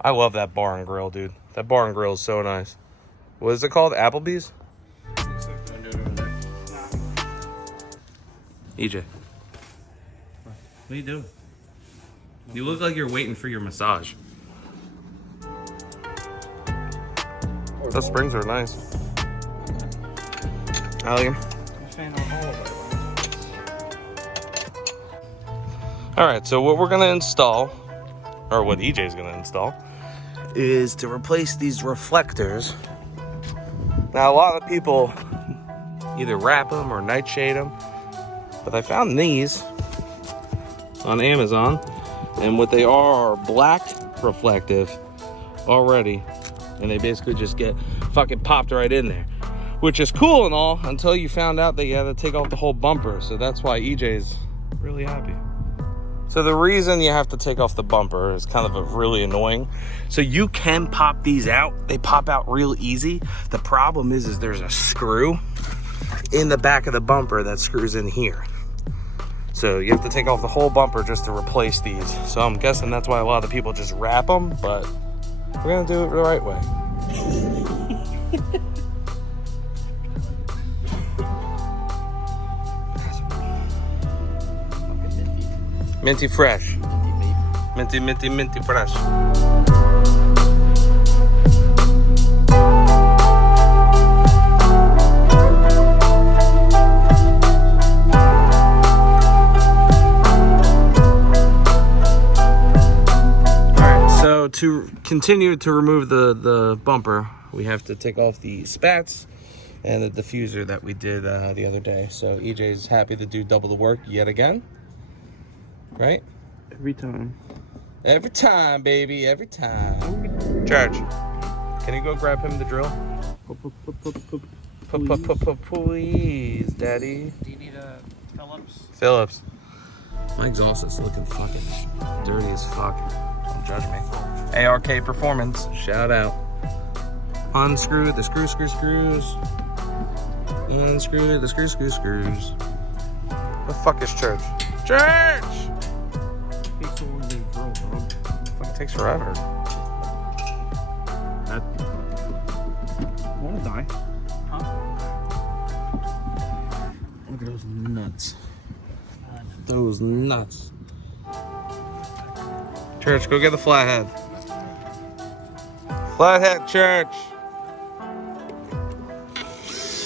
I love that bar and grill, dude. That bar and grill is so nice. What is it called? Applebee's? EJ. What are you doing? You look like you're waiting for your massage. Those springs are nice. I like them. Alright, so what we're gonna install, or what EJ's gonna install, is to replace these reflectors. Now a lot of people either wrap them or nightshade them, but I found these on Amazon, and what they are black reflective already, and they basically just get fucking popped right in there, which is cool and all until you found out that you had to take off the whole bumper. So that's why EJ's really happy. So the reason you have to take off the bumper is kind of really annoying. So you can pop these out. They pop out real easy. The problem is there's a screw in the back of the bumper that screws in here. So you have to take off the whole bumper just to replace these. So I'm guessing that's why a lot of people just wrap them, but we're gonna do it the right way. Minty fresh. Minty, minty, minty fresh. Alright, so to continue to remove the bumper, we have to take off the spats and the diffuser that we did the other day. So EJ's happy to do double the work yet again. Right? Every time. Every time, baby. Every time. Charge. Can you go grab him the drill? Please, Daddy. Do you need a Phillips? Phillips. My exhaust is looking fucking dirty as fuck. Don't judge me. ARK Performance. Shout out. Unscrew the screws. Unscrew the screws. The fuck is church? Church! Fucking takes forever. I wanna die. Huh? Look at those nuts. Those nuts. Church, go get the flathead. Flathead, Church.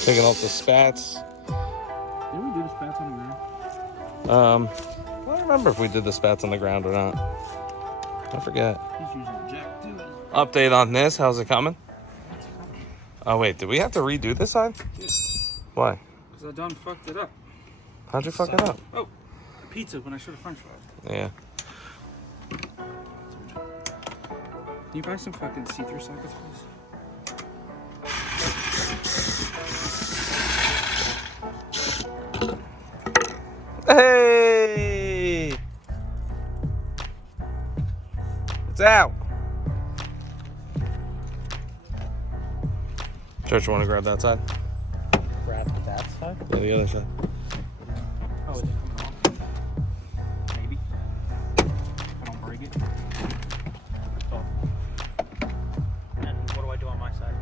Taking off the spats. Did we do the spats on the ground? I don't remember if we did the spats on the ground or not. I forget. He's using the jack too. Update on this. How's it coming? Oh wait, did we have to redo this side? Yeah. Why? Because I done fucked it up. How'd you fuck it up? Oh, pizza when I should have french fries. Yeah. Can you buy some fucking see-through sockets, please? Hey! It's out. Church, you want to grab that side? Grab that side? Yeah, the other side. Oh, is it coming off? Maybe. If I don't break it. Oh. And what do I do on my side?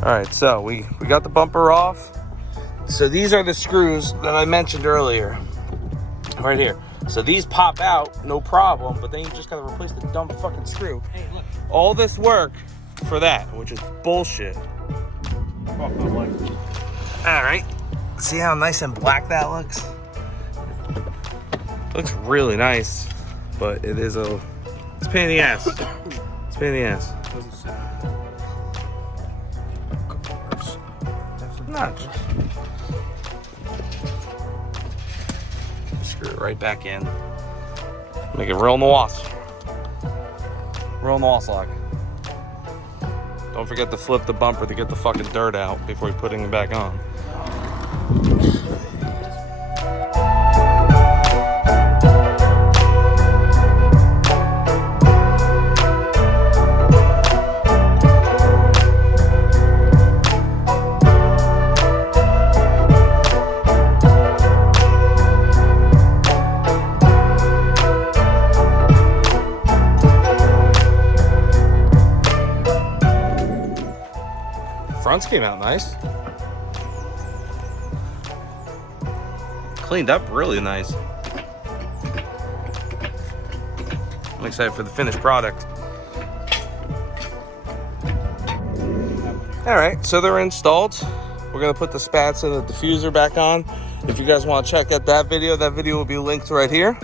All right, so we got the bumper off. So these are the screws that I mentioned earlier, right here. So these pop out, no problem, but then you just gotta replace the dumb fucking screw. Hey, look. All this work for that, which is bullshit. All right, see how nice and black that looks? Looks really nice, but it is it's a pain in the ass. It's a pain in the ass. Not. Screw it right back in. Make it real noise. Real noise like. Don't forget to flip the bumper to get the fucking dirt out before you're putting it back on. fronts came out nice. Cleaned up really nice. I'm excited for the finished product. All right, so they're installed. We're gonna put the spats and the diffuser back on. If you guys want to check out that video will be linked right here.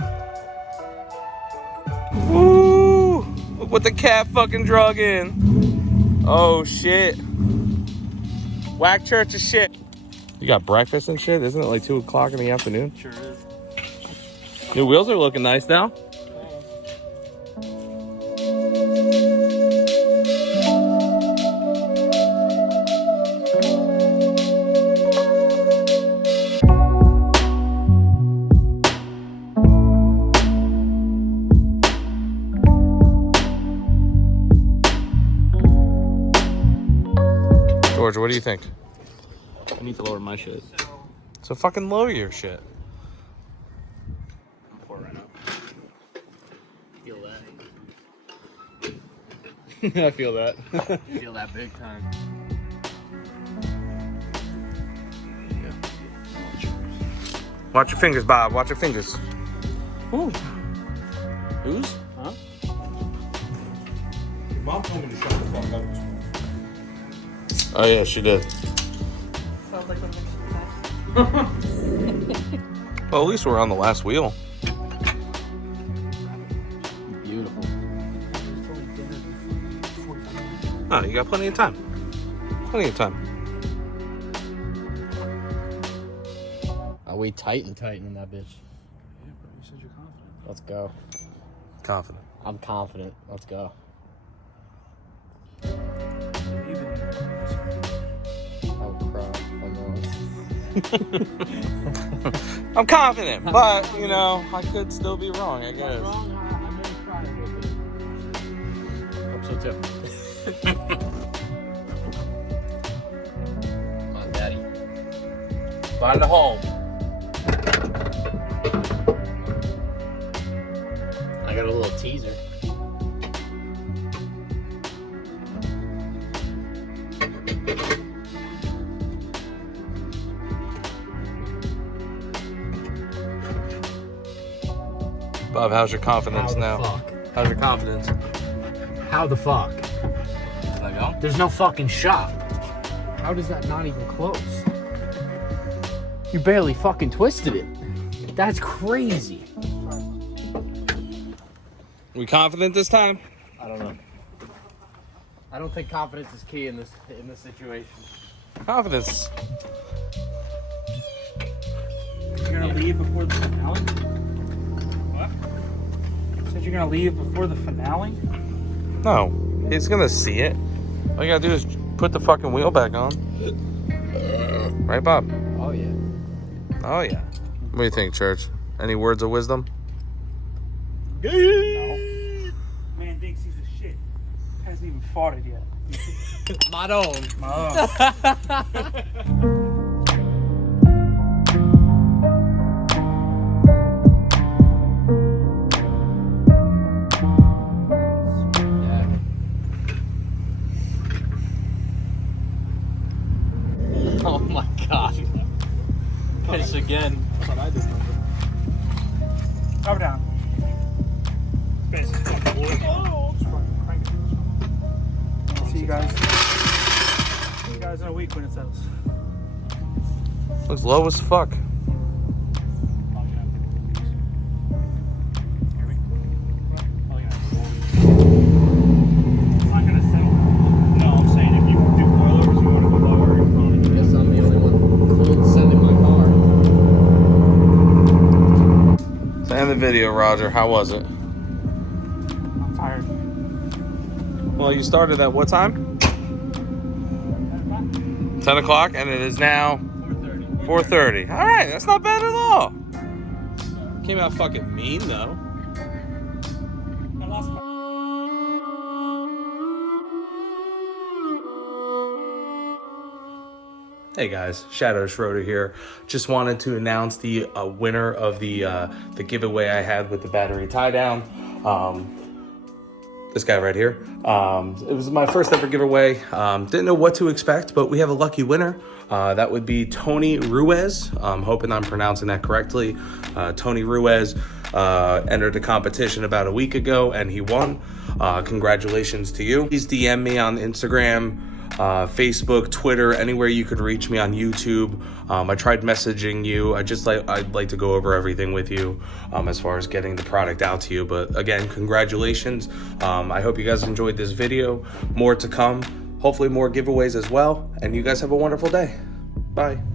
Woo! Look what the cat fucking drug in. Oh shit. Whack church of shit. You got breakfast and shit? Isn't it like 2 o'clock in the afternoon? Sure is. New wheels are looking nice now. George, what do you think? I need to lower my shit. So fucking lower your shit. I'm poor right now. Feel that. I feel that. Feel that big time. Watch your fingers, Bob. Watch your fingers. Ooh. Who's? Huh? Your mom told me to shut the fuck up. Oh yeah, she did. Sounds like something she said. Well, at least we're on the last wheel. Beautiful. Oh, you got plenty of time. Plenty of time. Are we tightening that bitch? Yeah, bro, you said you're confident. Let's go. Confident. I'm confident. Let's go. Oh crap. I'm confident, but you know, I could still be wrong, I guess. Hope so too. Come on, daddy. Find a home. I got a little teaser. Bob, how's your confidence How the now? fuck? How's your confidence? How the fuck? Can I go? There's no fucking shot. How does that not even close? You barely fucking twisted it. That's crazy. We confident this time? I don't know. I don't think confidence is key in this situation. Confidence. You're gonna leave before the finale? What? You said you're gonna leave before the finale? No, he's gonna see it. All you gotta do is put the fucking wheel back on. Right, Bob? Oh yeah. Oh yeah. What do you think, Church? Any words of wisdom? No. Man thinks he's a shit. Hasn't even fought it yet. My own. Oh my god. Pitch again. That's what I did. Cover down. Finish this fucking boy. Oh, just fucking crank it. I'll see you guys. See you guys in a week when it settles. Looks low as fuck. End the video, Roger. How was it? I'm tired. Well, you started at what time? 10 o'clock, and it is now 4:30. All right, that's not bad at all. Came out fucking mean, though. Hey guys, Shadow Schroeder here. Just wanted to announce the winner of the giveaway I had with the battery tie down. this guy right here. It was my first ever giveaway. Didn't know what to expect, but we have a lucky winner. That would be Tony Ruiz. I'm hoping I'm pronouncing that correctly. Tony Ruiz entered the competition about a week ago and he won. Congratulations to you. Please DM me on Instagram, Facebook, Twitter, anywhere you could reach me on YouTube. I tried messaging you. I'd like to go over everything with you as far as getting the product out to you. But again, congratulations. I hope you guys enjoyed this video. More to come. Hopefully more giveaways as well. And you guys have a wonderful day. Bye.